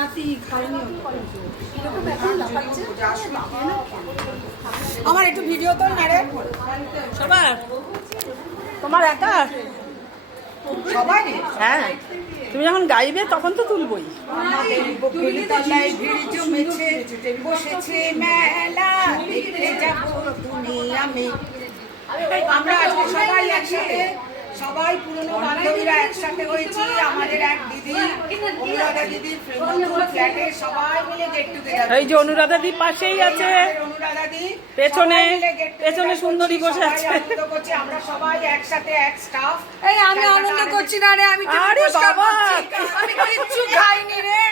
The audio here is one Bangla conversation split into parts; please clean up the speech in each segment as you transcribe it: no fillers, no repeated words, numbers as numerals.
নাতি খায়নি। আমার একটু ভিডিও তোল না রে সবার। তোমার একা সবাই? হ্যাঁ, তুমি যখন গাইবে তখন তো তুলবই। আমরা আজকে সবাই একসাথে, সবাই পুরনো বান্ধবীরা একসাথে হয়েছি। আমাদের এক দিদি, অনুরাধা দিদির ফ্ল্যাটে সবাই মিলে গেট টুগেদার। এই যে অনুরাধা দি পাশেই আছে, অনুরাধা দি পেছনে, পেছনে সুন্দরী বসে আছে। আমরা সবাই একসাথে এক স্টাফ। এই আমি আনন্দ করছি না রে, আমি আরে বাবা আমি কিচ্ছু খাইনি রে।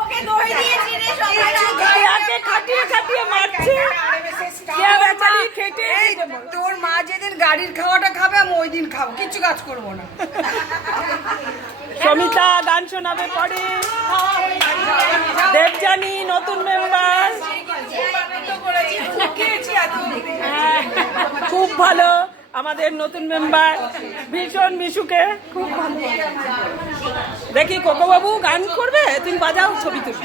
ওকে দই দিয়েছি রে, সবাই গায়াকে খাটিয়ে খাটিয়ে মারছে। কে বেচারি খেটে। তোর মা যেদিন গাড়ির খাওয়াটা খাবে আমি ওই দিন খাবো, কিচ্ছু কাজ করবো না। সমিতা গান শোনাবে পরে। দেবজানি নতুন মেম্বার, খুব ভালো আমাদের নতুন মেম্বার, ভীষণ মিশুকে খুব ভালো। দেখি কোকো বাবু গান করবে, তুমি বাজাও, ছবি তুলি।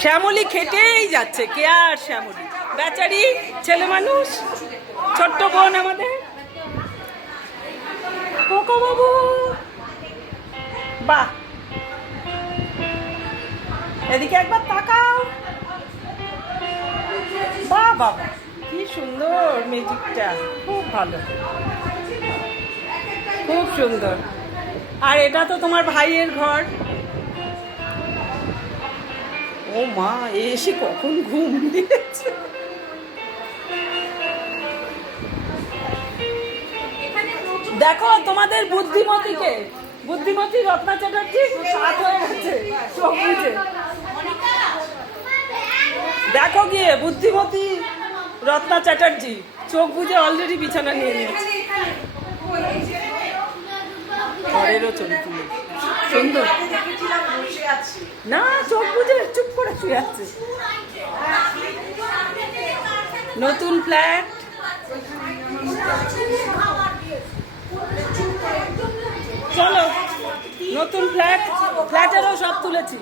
শ্যামলী খেটেই যাচ্ছে, কে আর শ্যামলী বেচারি ছেলে মানুষ, ছোট্ট বোন আমাদের কোকো বাবু। বাহ, এদিকে একবার তাকাও। বাহ বাবা কি সুন্দর মিউজিকটা, খুব ভালো, খুব সুন্দর। আর এটা তো তোমার ভাইয়ের ঘর। ও মা, এসে কখন ঘুম দিয়েছে। দেখো তোমাদের বুদ্ধিমতীকে, বুদ্ধিমতী রত্না চ্যাটার্জি সাত হয়ে গেছে চোখ বুঝে। দেখো গিয়ে বুদ্ধিমতী রত্না চ্যাটার্জি চোখ বুঝে অলরেডি বিছানা নিয়ে নিয়েছে। ঘরেরও ছবি তুলে সুন্দর না, চোখ বুঝে চুপ করে শুয়ে আছে। নতুন ফ্ল্যাট, চলো নতুন ফ্ল্যাট, ফ্ল্যাটেরও সব তুলেছি।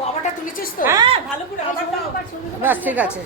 বাবাটা তুলেছিস তো? হ্যাঁ ভালো করে, ঠিক আছে।